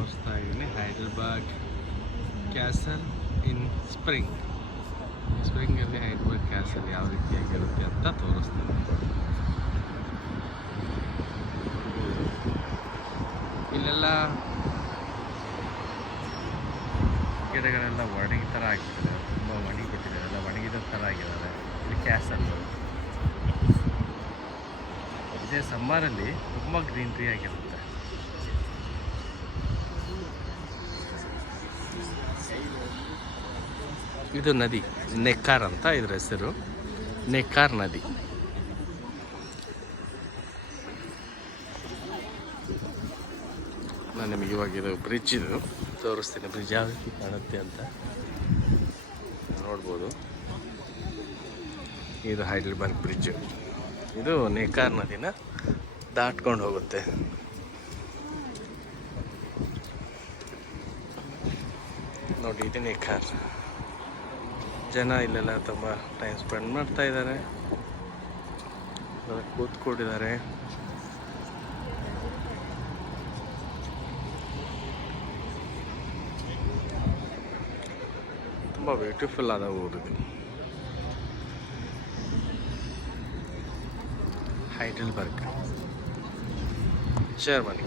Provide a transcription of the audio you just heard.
ತೋರಿಸ್ತಾ ಇದ್ದೀನಿ. Heidelberg castle ಇನ್ spring Heidelberg castle ಯಾವ ರೀತಿಯಾಗಿರುತ್ತೆ ಅಂತ ತೋರಿಸ್ತೀನಿ. ಇಲ್ಲೆಲ್ಲ ಗಿಡಗಳೆಲ್ಲ ಒಣಗಿ ಥರ ಆಗಿದ್ದಾರೆ, ತುಂಬ ಒಣಗಿಬಿಟ್ಟಿದ್ದಾರೆ, ಎಲ್ಲ ಒಣಗಿದ ಥರ ಆಗಿದ್ದಾರೆ. ಇಲ್ಲಿ ಕ್ಯಾಸಲ್ಲು ಇದೇ ಸಮ್ಮರಲ್ಲಿ ತುಂಬ ಗ್ರೀನ್ರಿ ಆಗಿರುತ್ತೆ. ಇದು ನದಿ ನೆಕ್ಕಾರ್ ಅಂತ ಇದ್ರ ಹೆಸರು, ನೆಕ್ಕಾರ್ ನದಿ. ನಾನು ನಿಮಗೆ ಇವಾಗ ಇದು ಬ್ರಿಡ್ಜ್ ಇದು ತೋರಿಸ್ತೀನಿ, ಬ್ರಿಡ್ಜ್ ಯಾವ ರೀತಿ ಕಾಣುತ್ತೆ ಅಂತ ನೋಡ್ಬೋದು. ಇದು ಹೈಡೆಲ್ಬರ್ಗ್ ಬ್ರಿಡ್ಜ್. ಇದು ನೆಕ್ಕಾರ್ ನದಿನ ದಾಟ್ಕೊಂಡು ಹೋಗುತ್ತೆ. ನೋಡಿ, ಇದು ನೆಕ್ಕಾರ್. ಜನ ಇಲ್ಲೆಲ್ಲ ತುಂಬ ಟೈಮ್ ಸ್ಪೆಂಡ್ ಮಾಡ್ತಾ ಇದ್ದಾರೆ, ಕೂತ್ಕೊಂಡಿದ್ದಾರೆ. ತುಂಬ ಬ್ಯೂಟಿಫುಲ್ ಆದ ಊರಿದು ಹೈಡೆಲ್ಬರ್ಗ್, ಜರ್ಮನಿ.